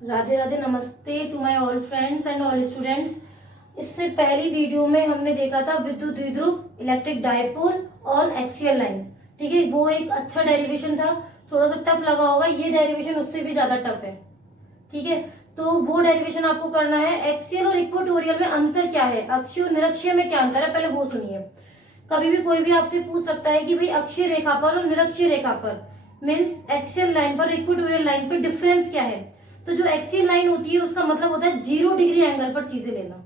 राधे राधे, नमस्ते to my all friends and all students. इससे पहली वीडियो में हमने देखा था विद्युत द्विध्रुव electric dipole on axial line. ठीक है, वो एक अच्छा डेरिवेशन था, थोड़ा सा टफ लगा होगा। ये डेरिवेशन उससे भी ज्यादा टफ है। ठीक है, तो वो डेरिवेशन आपको करना है। एक्सियल और इक्वेटोरियल में अंतर क्या है, अक्षीय और निरक्षीय में क्या अंतर है, पहले वो सुनिए। कभी भी कोई भी आपसे पूछ सकता है कि भाई अक्षीय रेखा पर और निरक्षीय रेखा पर मीन्स एक्सियल लाइन पर इक्वेटोरियल लाइन पर डिफरेंस क्या है। तो जो एक्सियल लाइन होती है उसका मतलब होता है 0 डिग्री एंगल पर चीजें लेना,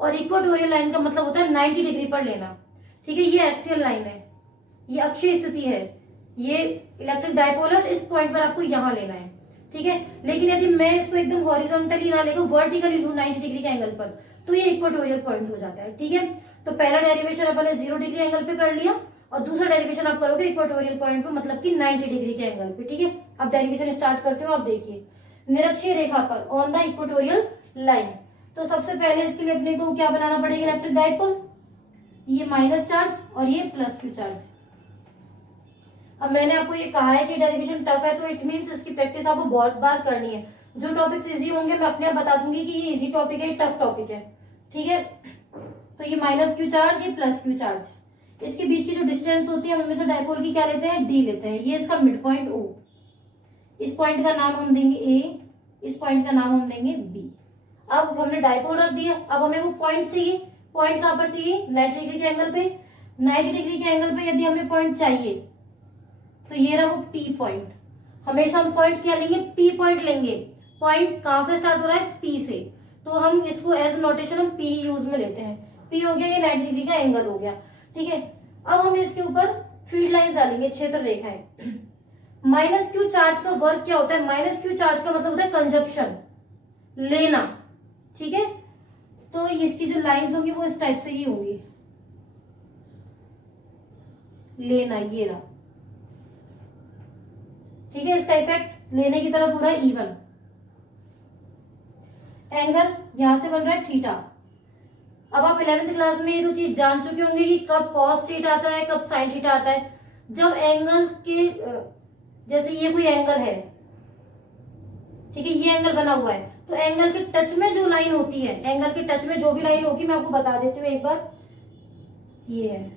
और इक्वेटोरियल लाइन का मतलब होता है 90 डिग्री पर लेना। ठीक है, ये एक्सियल लाइन है, ये अक्षीय स्थिति है, ये इलेक्ट्रिक डायपोलर इस पॉइंट पर आपको यहां लेना है। ठीक है, लेकिन यदि मैं इसको एकदम हॉरिजॉन्टली ना लेकर वर्टिकली लूं 90 डिग्री के एंगल पर, तो ये इक्वेटोरियल पॉइंट हो जाता है। ठीक है, तो पहला डेरिवेशन अपन ने 0 डिग्री एंगल पे कर लिया, और दूसरा डेरिवेशन आप करोगे इक्वेटोरियल पॉइंट पे, मतलब कि 90 डिग्री के एंगल पे। ठीक है, अब डेरिवेशन स्टार्ट करते हो। आप देखिए, निरक्षीय रेखा पर ऑन द इक्वेटोरियल लाइन, तो सबसे पहले इसके लिए अपने को क्या बनाना पड़ेगा, इलेक्ट्रिक डायपोल। ये माइनस चार्ज और ये प्लस क्यू चार्ज। अब मैंने आपको ये कहा है कि डेरिवेशन टफ है, तो इट मींस इसकी प्रैक्टिस आपको बहुत बार करनी है। जो टॉपिक्स इजी होंगे मैं अपने आप बता दूंगी कि ये इजी टॉपिक है, ये टफ टॉपिक है। ठीक है, तो ये माइनस क्यू चार्ज, ये प्लस क्यू चार्ज, इसके बीच की जो डिस्टेंस होती है हम हमेशा डायपोल की क्या लेते हैं, डी लेते हैं। ये इसका मिड पॉइंट ओ, इस पॉइंट का नाम हम देंगे ए, इस पॉइंट का नाम हम देंगे बी। अब हमने डायपोल रख दिया, अब हमें वो पॉइंट चाहिए। पॉइंट कहां पर चाहिए, 90 डिग्री के एंगल पे। 90 डिग्री के एंगल पे यदि हमें पॉइंट चाहिए तो ये रहा वो पी पॉइंट। हमेशा हम पॉइंट क्या लेंगे, पी पॉइंट लेंगे। पॉइंट कहां से स्टार्ट हो रहा है, पी से, तो हम इसको एज नोटेशन हम पी यूज में लेते हैं। पी हो गया, ये 90 डिग्री का एंगल हो गया। ठीक है, अब हम इसके ऊपर फील्ड लाइंस डालेंगे, क्षेत्र रेखाएं। माइनस क्यू चार्ज का वर्क क्या होता है, माइनस क्यू चार्ज का मतलब होता है कंजप्शन, लेना। ठीक है, तो इसकी जो लाइंस होंगी वो इस टाइप से ही होंगी, लेना, ये रहा। ठीक है, इसका इफेक्ट लेने की तरफ हो रहा है इवन। एंगल यहां से बन रहा है थीटा। अब आप 11th क्लास में ये दो चीज जान चुके होंगे कि कब कॉस थीटा आता है, कब साइन थीटा आता है। जब एंगल के जैसे ये कोई एंगल है, ठीक है, ये एंगल बना हुआ है, तो एंगल के टच में जो लाइन होती है, एंगल के टच में जो भी लाइन होगी, मैं आपको बता देती हूँ एक बार, ये है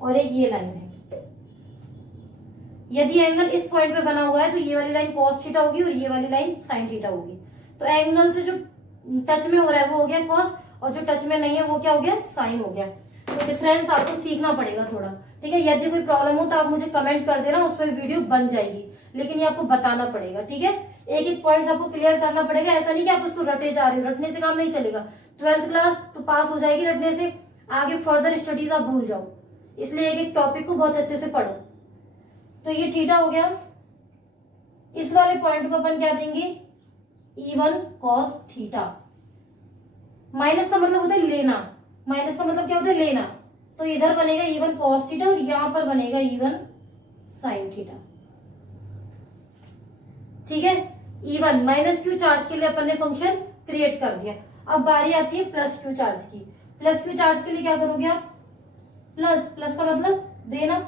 और एक ये लाइन है। यदि एंगल इस पॉइंट पे बना हुआ है तो ये वाली लाइन कॉस थीटा होगी और ये वाली लाइन साइन थीटा होगी। तो एंगल से जो टच में हो रहा है वो हो गया कॉस, और जो टच में नहीं है वो क्या हो गया, साइन हो गया। तो डिफरेंस आपको सीखना पड़ेगा थोड़ा। ठीक है, यदि कोई प्रॉब्लम हो तो आप मुझे कमेंट कर देना, उस पर वीडियो बन जाएगी, लेकिन ये आपको बताना पड़ेगा। ठीक है, एक एक पॉइंट आपको क्लियर करना पड़ेगा। ऐसा नहीं कि आप उसको रटे जा रहे हो, रटने से काम नहीं चलेगा। 12th क्लास तो पास हो जाएगी रटने से, आगे फर्दर स्टडीज आप भूल जाओ। इसलिए एक एक टॉपिक को बहुत अच्छे से पढ़ो। तो ये थीटा हो गया। इस वाले पॉइंट को अपन क्या देंगे, E1 cos थीटा। माइनस का मतलब होता है लेना, माइनस का मतलब क्या होता है, लेना। तो इधर बनेगा E1 cos थीटा और यहां पर बनेगा E1 sin थीटा। ठीक है, E1 माइनस क्यू चार्ज के लिए अपन ने फंक्शन क्रिएट कर दिया। अब बारी आती है प्लस क्यू चार्ज की। प्लस क्यू चार्ज के लिए क्या करोगे आप, प्लस, प्लस का मतलब देना,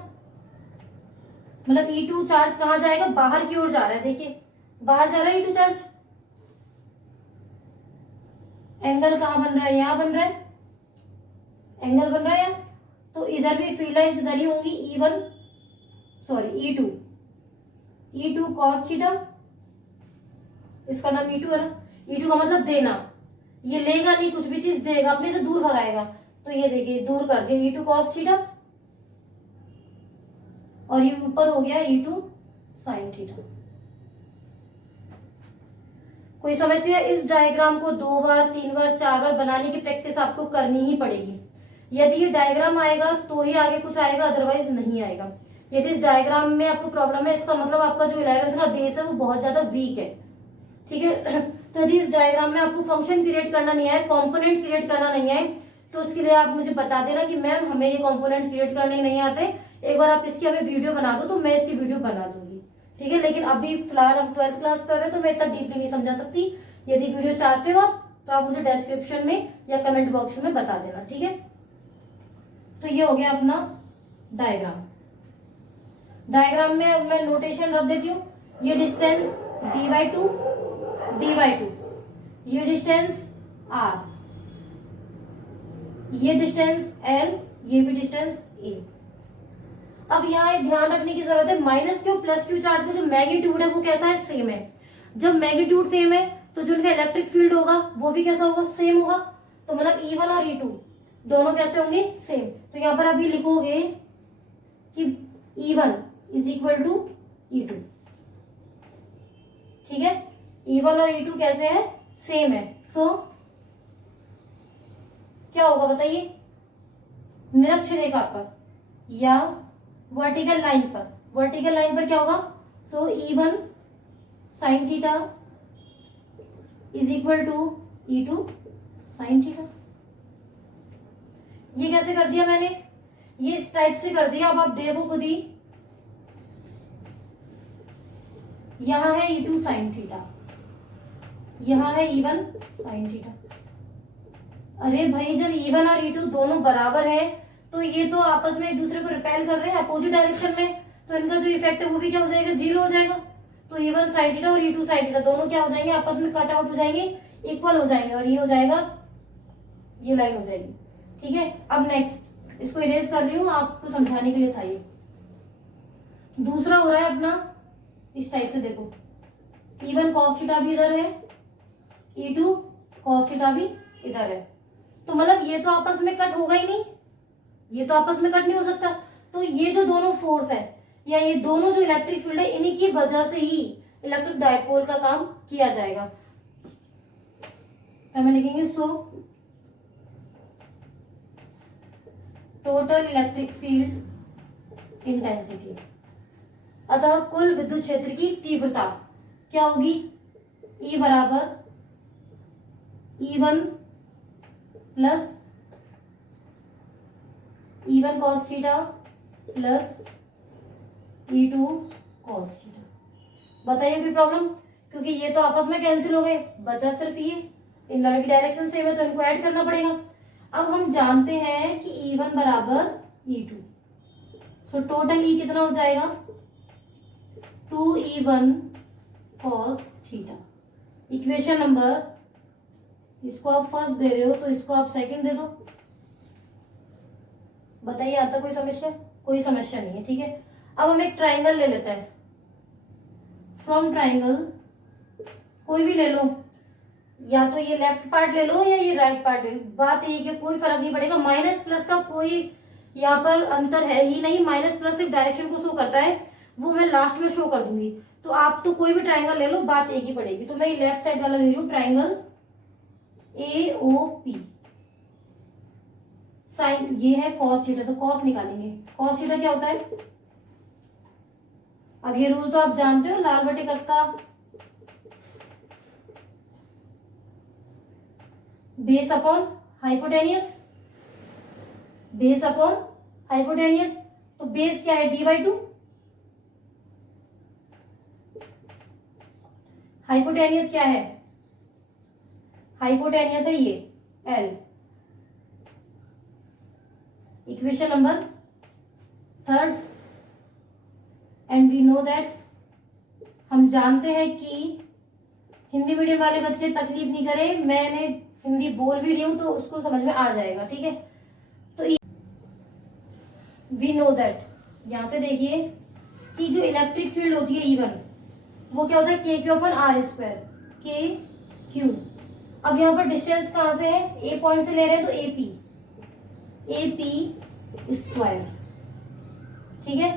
मतलब E2 चार्ज कहां जाएगा, बाहर की ओर जा रहा है। देखिए बाहर जा रहा है E2 चार्ज। एंगल कहां बन रहा है, यहां बन रहा है, एंगल बन रहा है यहाँ। तो इधर भी फील्ड लाइंस इधर ही होंगी, E2 cos थीटा, इसका नाम E2 है ना। E2 का मतलब देना, ये लेगा नहीं, कुछ भी चीज देगा, अपने से दूर भगाएगा। तो ये देखिए दूर कर दिया E2 cos थीटा, और ये ऊपर हो गया E2 sin थीटा। कोई समस्या, इस डायग्राम को 2 बार 3 बार 4 बार बनाने की प्रैक्टिस आपको करनी ही पड़ेगी। यदि ये डायग्राम आएगा तो ही आगे कुछ आएगा, अदरवाइज नहीं आएगा। यदि इस डायग्राम में आपको प्रॉब्लम है, इसका मतलब आपका जो 11th का बेस है वो बहुत ज्यादा वीक है। ठीक है, तो यदि इस डायग्राम में आपको फंक्शन क्रिएट करना नहीं आए, कॉम्पोनेंट क्रिएट करना नहीं आए, तो उसके लिए आप मुझे बता देना कि मैम हमें ये कॉम्पोनेंट क्रिएट करने नहीं आते, एक बार आप इसकी हमें वीडियो बना दो, तो मैं इसकी वीडियो बना दूंगी। ठीक है, लेकिन अभी फिलहाल हम 12th क्लास कर रहे हैं तो मैं इतना डीपली नहीं समझा सकती। यदि वीडियो चाहते हो आप तो आप मुझे डिस्क्रिप्शन में या कमेंट बॉक्स में बता देना। ठीक है, तो ये हो गया अपना डायग्राम। डायग्राम में अब मैं नोटेशन रख देती हूँ, ये डिस्टेंस d/2, d/2, ये डिस्टेंस r, ये डिस्टेंस l, ये भी डिस्टेंस a। अब यहाँ एक ध्यान रखने की जरूरत है, minus Q plus Q charge का जो मैग्नीट्यूड है वो कैसा है, सेम है। जब मैग्नीट्यूड सेम है तो जो इनका इलेक्ट्रिक फील्ड होगा वो भी कैसा होगा, सेम होगा। तो मतलब E1 और E2 दोनों कैसे होंगे, सेम। तो यहाँ पर आप ये लिखोगे कि E1 is equal to E2, ठीक है। E1 और E2 कैसे है, सेम है। सो क्या होगा बताइए, निरक्ष रेखा पर या वर्टिकल लाइन पर, वर्टिकल लाइन पर क्या होगा, so E1 sine theta is equal to E2 sine theta. ये कैसे कर दिया मैंने, ये इस टाइप से कर दिया। अब आप देखो खुद ही, यहां है E2 साइन थीटा, यहां है E1 साइन थीटा। अरे भाई जब E1 और E2 दोनों बराबर है तो ये तो आपस में एक दूसरे को रिपेल कर रहे हैं अपोजिट डायरेक्शन में, तो इनका जो इफेक्ट है वो भी क्या हो जाएगा, जीरो हो जाएगा। तो E1 साइन थीटा और E2 साइन थीटा दोनों क्या हो जाएंगे, आपस में कट आउट हो जाएंगे, इक्वल हो जाएंगे, और ये हो जाएगा, ये लाइन हो जाएगी, ठीक है। अब नेक्स्ट इसको इरेज कर रही हूं, आपको समझाने के लिए था ये। दूसरा हो रहा है अपना इस टाइप से, देखो E1 cos थीटा भी इधर है, E2 cos थीटा भी इधर है। तो मतलब ये तो आपस में कट होगा ही नहीं, ये तो आपस में कट नहीं हो सकता। तो ये जो दोनों फोर्स है या ये दोनों जो इलेक्ट्रिक फील्ड है, इन्हीं की वजह से ही इलेक्ट्रिक डायपोल का काम किया जाएगा। तो हम लिखेंगे so total electric field intensity, अतः कुल विद्युत क्षेत्र की तीव्रता क्या होगी, E बराबर E1 plus E1 cos theta plus E2 cos theta. बताइए कोई प्रॉब्लम, क्योंकि ये तो आपस में कैंसिल हो गए, बचा सिर्फ ये, इन दोनों की डायरेक्शन सेम है तो इनको ऐड करना पड़ेगा। अब हम जानते हैं कि E1 बराबर E2, सो टोटल E कितना हो जाएगा, 2E1 cos theta. Equation number, इसको आप फर्स्ट दे रहे हो तो इसको आप सेकंड दे दो। बताइए आता कोई समस्या, कोई समस्या नहीं है, ठीक है। अब हम एक ट्राइंगल ले लेते हैं, फ्रॉम ट्राइंगल कोई भी ले लो, या तो ये लेफ्ट पार्ट ले लो या ये राइट पार्ट ले लो, बात यही कि कोई फर्क नहीं पड़ेगा, माइनस प्लस का कोई यहाँ पर अंतर है ही नहीं। माइनस प्लस सिर्फ डायरेक्शन को शो करता है, वो मैं लास्ट में शो कर दूंगी। तो आप तो कोई भी ट्राइंगल ले लो, बात एक ही पड़ेगी। तो मैं लेफ्ट साइड वाला ले रही हूँ, ट्राइंगल AOP, साइन ये है cos थीटा, तो cos निकालेंगे। cos थीटा क्या होता है, अब ये रूल तो आप जानते हो, लाल बटे कक्का, base upon hypotenuse, base upon hypotenuse. तो बेस क्या है, D/2, हाइपोटेनियस क्या है, हाइपोटेनियस है ये L। Equation number third, and we know that, हम जानते हैं कि हिंदी मीडियम वाले बच्चे तकलीफ नहीं करें, मैंने हिंदी बोल भी रही हूं तो उसको समझ में आ जाएगा, ठीक है। तो वी नो दैट, यहां से देखिए कि जो इलेक्ट्रिक फील्ड होती है E1 वो क्या होता है, KQ/R², KQ। अब यहाँ पर डिस्टेंस कहां से है, A पॉइंट से ले रहे हैं तो AP स्क्वायर, ठीक है,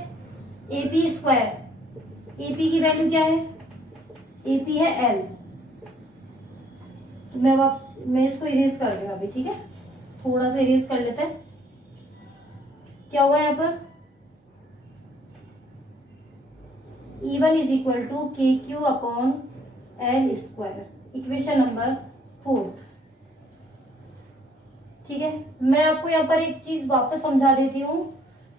AP स्क्वायर। AP की वैल्यू क्या है, AP है L। मैं इसको इरेज कर रही हूँ अभी, ठीक है, थोड़ा सा इरेज कर लेते हैं। क्या हुआ यहाँ पर, E1 is equal to KQ/L square, equation number 4, ठीक है। मैं आपको यहाँ पर एक चीज वापस समझा देती हूँ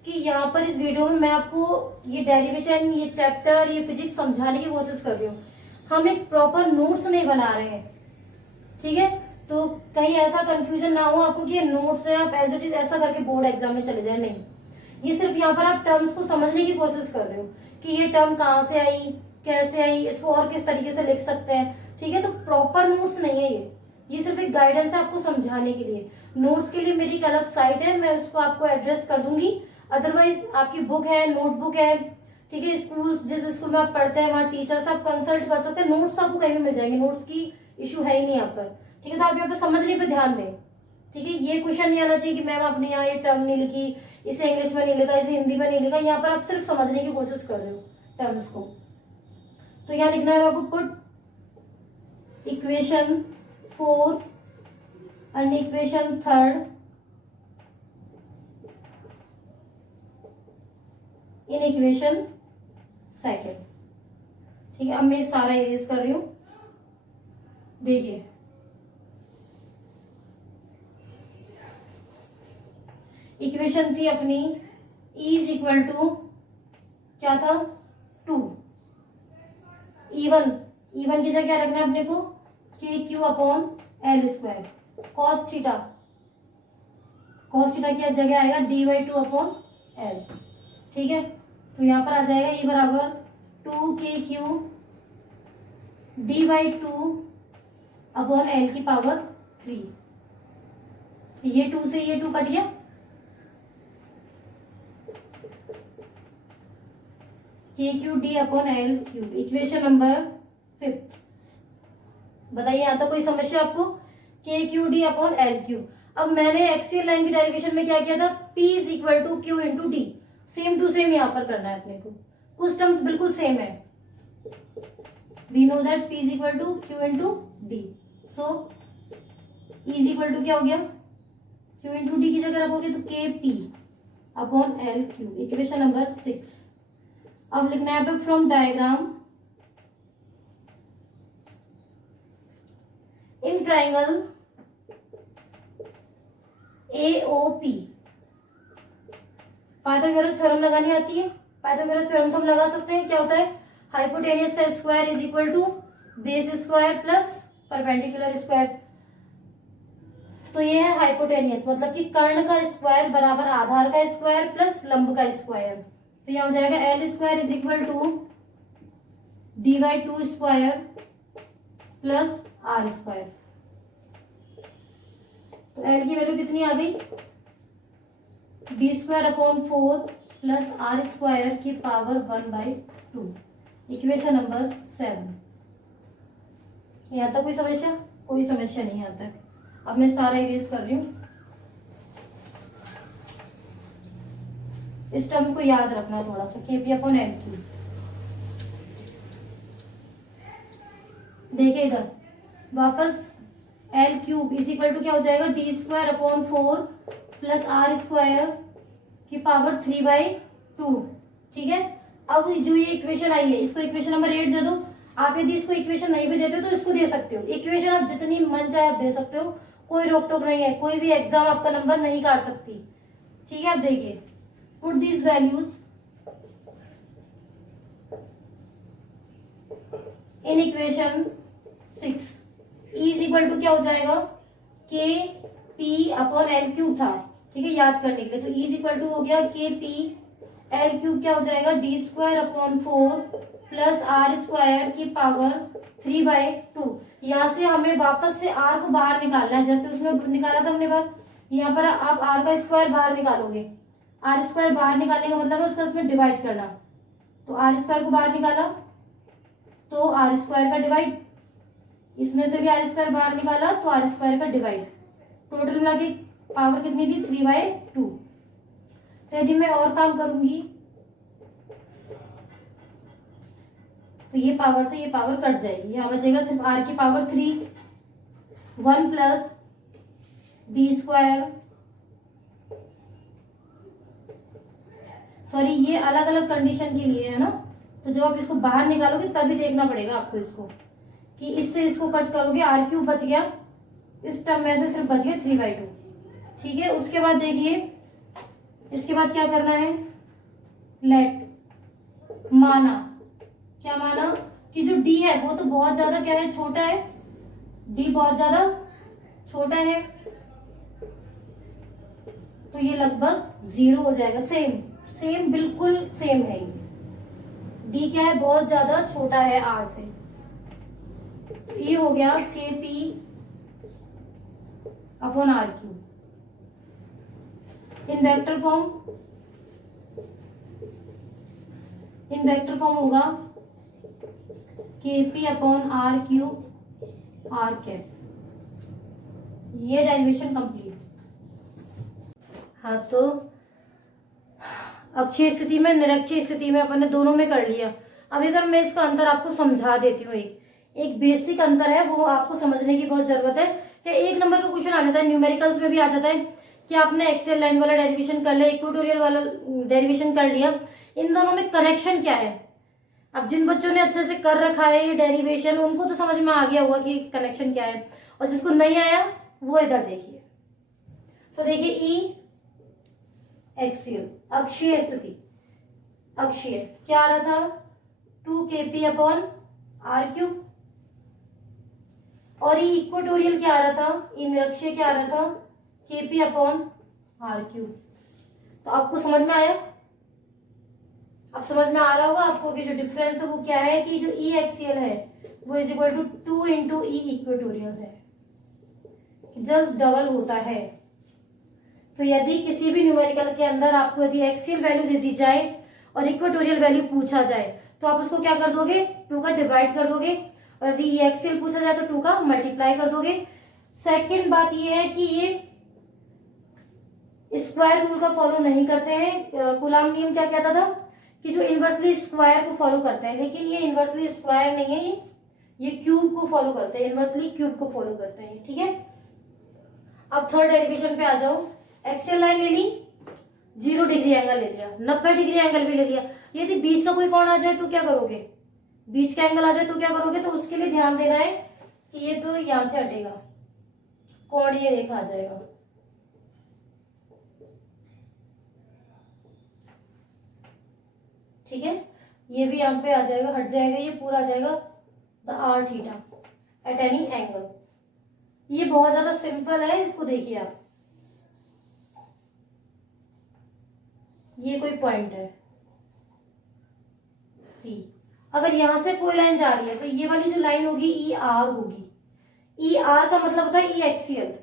कि यहाँ पर इस वीडियो में मैं आपको ये डेरिवेशन, ये चैप्टर, ये फिजिक्स समझाने की कोशिश कर रही हूँ। हम एक प्रॉपर नोट्स नहीं बना रहे हैं, ठीक है। तो कहीं ऐसा कंफ्यूजन ना हो आपको कि ये नोट्स है, आप एज इट इज ऐसा करके बोर्ड एग्जाम में चले जाए, नहीं। ये सिर्फ यहाँ पर आप टर्म्स को समझने की कोशिश कर रहे हो कि ये टर्म कहाँ से आई, कैसे आई, इसको और किस तरीके से लिख सकते हैं, ठीक है। तो प्रॉपर नोट्स नहीं है ये सिर्फ एक गाइडेंस है आपको समझाने के लिए। नोट्स के लिए मेरी एक अलग साइट है, मैं उसको आपको एड्रेस कर दूंगी। अदरवाइज आपकी बुक है, नोटबुक है, ठीक है, स्कूल जिस स्कूल में आप पढ़ते हैं वहाँ टीचर से आप कंसल्ट कर सकते हैं। नोट्स तो आपको कहीं भी मिल जाएंगे, नोट्स की इशू है ही नहीं यहाँ पर, ठीक है। तो आप यहाँ पर समझने पे ध्यान दें, ठीक है। ये क्वेश्चन नहीं आना चाहिए कि मैम आपने यहाँ ये टर्म नहीं लिखी, इसे इंग्लिश में नहीं लिखा, इसे हिंदी में नहीं लिखा। यहाँ पर आप सिर्फ समझने की कोशिश कर रहे हो टर्म्स को। तो यहाँ लिखना है आपको put equation 4 and equation 3 in equation 2, ठीक है। अब मैं सारा इरेज कर रही हूं, देखिए इक्वेशन थी अपनी E इज इक्वल टू क्या था 2, E1 की जगह क्या रखना है अपने को KQ upon L square, cos theta की जगह आएगा D/2 अपॉन L, ठीक है। तो यहाँ पर आ जाएगा E बराबर 2KQ D/2 अपॉन L की पावर 3। ये 2 से ये 2 कट गया, KQ D upon L3, equation number 5। बताइए यहाँ तक कोई समस्या आपको, KQ D अपॉन L3। अब मैंने एक्सियल लाइन की डेरिवेशन में क्या किया था, P is equal to Q into D, same to same यहाँ पर करना है अपने को, कुछ टर्म्स बिल्कुल सेम है। We know that P is equal to Q into D, so E is equal to क्या हो गया, Q इंटू D की जगह रखोगे तो KP upon L3, equation number 6। अब लिखना है यहाँ पे from diagram in triangle AOP Pythagoras theorem लगानी आती है। पाइथागोरस थ्योरम तो हम लगा सकते हैं, क्या होता है, हाइपोटेनियस का square is equal to base square plus perpendicular square. तो ये है हाइपोटेनियस, मतलब कि कर्ण का स्क्वायर बराबर आधार का स्क्वायर प्लस लंब का स्क्वायर। तो यह हो जाएगा L square is equal to D/2 square plus R square. तो L की वैल्यू कितनी आ गई, D square upon 4 plus R square की पावर 1/2, इक्वेशन नंबर 7। यहाँ तक कोई समस्या, कोई समस्या नहीं यहाँ तक। अब मैं सारा इरेज कर रही हूँ, इस टर्म को याद रखना थोड़ा सा, KP अपॉन L3। देखिए इधर वापस L3 इज इक्वल टू क्या हो जाएगा, D square upon 4 plus R square की पावर 3/2, ठीक है। अब जो ये इक्वेशन आई है इसको इक्वेशन नंबर 8 दे दो। आप यदि इसको इक्वेशन नहीं भी देते हो तो इसको दे सकते हो, इक्वेशन आप जितनी मन चाहे आप दे सकते हो, कोई रोक टोक नहीं है, कोई भी एग्जाम आपका नंबर नहीं काट सकती, ठीक है। आप देखिए put this values in equation 6, E is equal to क्या हो जाएगा, KP अपॉन L3 था, ठीक है, याद करने के लिए। तो E इज इक्वल टू हो गया KP L3 क्या हो जाएगा, D square upon 4 plus R square की पावर 3/2। यहाँ से हमें वापस से R को बाहर निकालना है, जैसे उसमें निकाला था हमने बाहर, यहाँ पर आप R का स्क्वायर बाहर निकालोगे। R स्क्वायर बाहर निकालने का मतलब है उसका इसमें डिवाइड करना। तो R स्क्वायर को बाहर निकाला तो R स्क्वायर का डिवाइड, इसमें से भी R स्क्वायर बाहर निकाला तो R स्क्वायर का डिवाइड, टोटल मिला के पावर कितनी थी 3/2। तो यदि मैं और काम करूंगी तो ये पावर से ये पावर कट जाएगी, यहाँ बचेगा सिर्फ R की power 3, 1 plus D square, sorry ये अलग अलग कंडीशन के लिए है ना। तो जब आप इसको बाहर निकालोगे तभी देखना पड़ेगा आपको इसको, कि इससे इसको कट करोगे, R3 बच गया, इस टर्म में से सिर्फ बच गया 3/2, ठीक है। उसके बाद देखिए इसके बाद क्या करना है, लेट माना, क्या माना कि जो D है वो तो बहुत ज्यादा क्या है, छोटा है, D बहुत ज्यादा छोटा है, तो ये लगभग 0 हो जाएगा। सेम बिल्कुल सेम है ये, डी क्या है, बहुत ज्यादा छोटा है आर से। तो ये हो गया K P upon R cube. In vector form होगा K P upon R cube R cap. ये डेरिवेशन कंप्लीट। हाँ, तो अक्षीय स्थिति में, निरक्षीय स्थिति में अपन ने दोनों में कर लिया। अब अगर मैं इसका अंतर आपको समझा देती हूँ, एक बेसिक अंतर है, वो आपको समझने की बहुत जरूरत है। या 1 नंबर का क्वेश्चन आ जाता है, न्यूमेरिकल्स में भी आ जाता है कि आपने एक्सियल लाइन वाला डेरिवेशन कर लिया, इक्वेटोरियल वाला डेरिवेशन कर लिया, इन दोनों में कनेक्शन क्या है। अब जिन बच्चों ने अच्छे से कर रखा है ये डेरिवेशन, उनको तो समझ में आ गया होगा कि कनेक्शन क्या है, और जिसको नहीं आया वो इधर देखिए। तो देखिए ई एक्सियल, अक्षीय स्थिति, अक्षीय क्या आ रहा था, 2kp अपॉन आर क्यूब। और ये इक्वेटोरियल क्या आ रहा था, ये निरक्षीय क्या आ रहा था, kp अपॉन आर क्यूब। तो आपको समझ में आया, अब समझ में आ रहा होगा आपको कि जो डिफरेंस है वो क्या है, कि जो ई एक्सियल है वो is equal to 2 into E equatorial है, जस्ट डबल होता है। तो यदि किसी भी न्यूमेरिकल के अंदर आपको यदि एक्सियल वैल्यू दे दी जाए और इक्वेटोरियल वैल्यू पूछा जाए, तो आप उसको क्या कर दोगे, 2 का डिवाइड कर दोगे, और यदि ये एक्सियल पूछा जाए तो 2 का मल्टीप्लाई कर दोगे। सेकंड बात ये है कि ये स्क्वायर रूल का फॉलो नहीं करते हैं। कूलाम नियम क्या कहता था कि जो इनवर्सली स्क्वायर को फॉलो करते हैं, लेकिन ये इनवर्सली स्क्वायर नहीं है, ये क्यूब को फॉलो करते हैं, इनवर्सली क्यूब को फॉलो करते हैं। ठीक है, अब थर्ड डेरिवेशन पे आ जाओ। एक्सियल लाइन ले ली, 0 डिग्री एंगल ले लिया, 90 डिग्री एंगल भी ले लिया। यदि बीच का कोई कोण आ जाए तो क्या करोगे, बीच का एंगल आ जाए तो क्या करोगे, तो उसके लिए ध्यान देना है कि ये तो यहां से हटेगा, कोण ये रेखा आ जाएगा। ठीक है, ये भी यहाँ पे आ जाएगा, हट जाएगा, ये पूरा आ जाएगा the R theta at any angle. ये बहुत ज्यादा सिंपल है, इसको देखिए आप, ये कोई पॉइंट है P, अगर यहां से कोई लाइन जा रही है तो ये वाली जो लाइन होगी ई आर होगी। ई आर का मतलब होता है ई एक्सियल,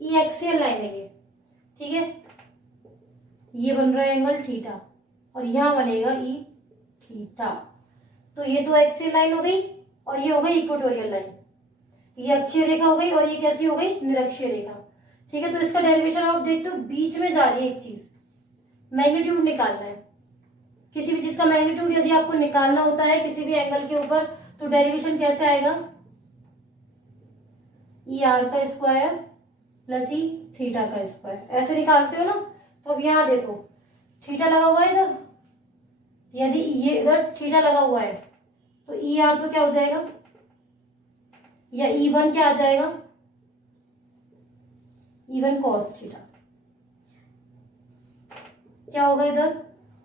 ई एक्सियल लाइन है ये। ठीक है, ये बन रहा है एंगल थीटा और यहां बनेगा ई थीटा। तो ये तो एक्सियल लाइन हो गई और ये हो गई इक्वेटोरियल लाइन, ये अक्षीय रेखा हो गई और ये कैसी हो गई, निरक्षीय रेखा। ठीक है, तो इसका डेरिवेशन आप देखते हो बीच में जा रही है एक चीज, मैग्नीट्यूड निकालना है। किसी भी चीज का मैग्नीट्यूड यदि आपको निकालना होता है किसी भी एंगल के ऊपर, तो डेरिवेशन कैसे आएगा, ई आर का स्क्वायर प्लस ई थीटा का स्क्वायर, ऐसे निकालते हो ना। तो अब यहां देखो थीटा लगा हुआ है इधर, यदि ये इधर थीटा लगा हुआ है तो ई आर तो क्या हो जाएगा, या ई वन क्या आ जाएगा, ई वन कॉस थीटा। क्या होगा इधर,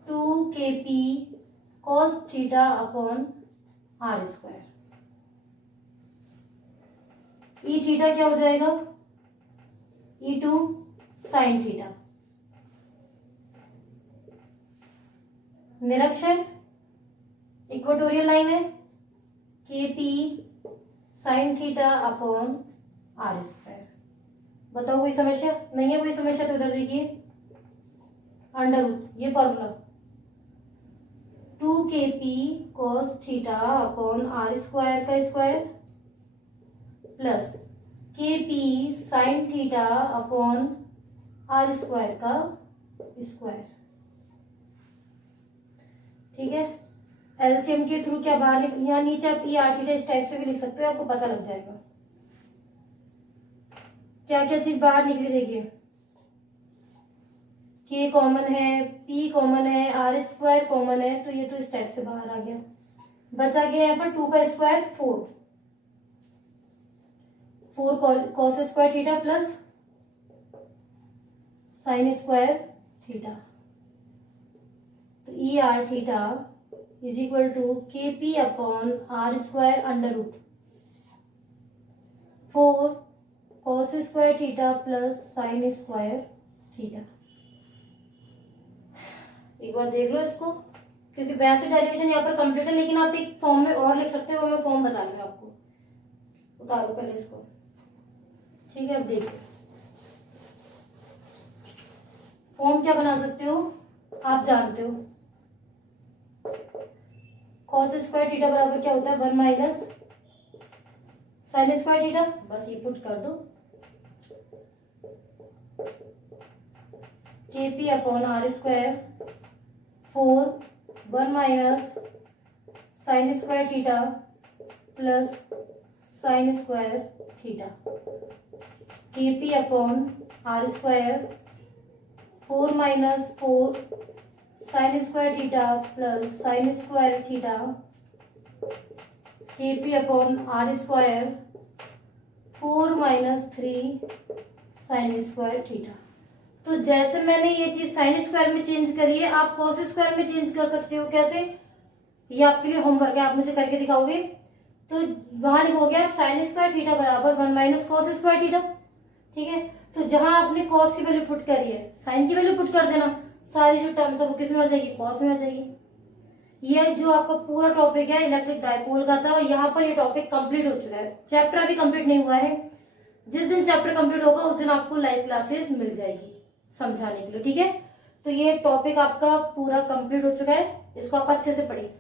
2kp cos theta upon R square. E theta क्या हो जाएगा, E2 साइन थीटा। निरक्षर इक्वेटोरियल लाइन है, kp sine theta upon R square. बताओ कोई समस्या नहीं है, कोई समस्या तो इधर देखिए, अंडर रूट ये formula 2kp cos theta upon R square का square plus kp sine theta upon R square का स्क्वायर। ठीक है, एलसीएम के थ्रू क्या बाहर निकल, यहाँ नीचे आप ई आर थीटा इस टाइप से भी लिख सकते हो, आपको पता लग जाएगा क्या क्या चीज बाहर निकली। देखिए k कॉमन है, p कॉमन है, आर स्क्वायर कॉमन है, तो ये तो इस टाइप से बाहर आ गया। बचा गया यहाँ पर 2 का square 4 cos square theta plus sine square theta. तो E R theta is equal to K P upon R square under root 4 cos square theta plus sine square theta. एक बार देख लो इसको, क्योंकि वैसे डेरिवेशन यहाँ पर कंप्लीट है, लेकिन आप एक फॉर्म में और लिख सकते हो, मैं फॉर्म बता रही हूँ आपको। उतारो पहले इसको, ठीक है। अब देखिए फॉर्म क्या बना सकते हो, आप जानते हो कॉस स्क्वायर थीटा बराबर क्या होता है, 1 माइनस साइन स्क्वायर थीटा। बस ये पुट कर दो, K P upon R square 4 1 minus sine square theta plus sine square theta, K P upon R square 4 minus 4 sine square theta plus sine square theta, K P upon R square 4 minus 3 sine square theta. तो जैसे मैंने ये चीज sine square में change करी है, आप cos square में चेंज कर सकते हो। कैसे, ये आपके लिए होमवर्क है, आप मुझे करके दिखाओगे। तो वहां लिखोगे आप साइन स्क्वायर थीटा बराबर 1 माइनस कॉस स्क्वायर थीटा, ठीक है। तो जहां आपने कॉस की वैल्यू पुट करी है, साइन की वैल्यू पुट कर देना, सारी जो टर्म्स है वो किस में आ जाएगी, कॉस में आ जाएगी। ये जो आपका पूरा टॉपिक है इलेक्ट्रिक डाइपोल का था, और यहाँ पर ये टॉपिक कंप्लीट हो चुका है। चैप्टर अभी कंप्लीट नहीं हुआ है, जिस दिन चैप्टर कंप्लीट होगा उस दिन आपको लाइव क्लासेस मिल जाएगी समझाने के लिए, ठीक है। तो ये टॉपिक आपका पूरा कंप्लीट हो चुका है, इसको आप अच्छे से पढ़िए।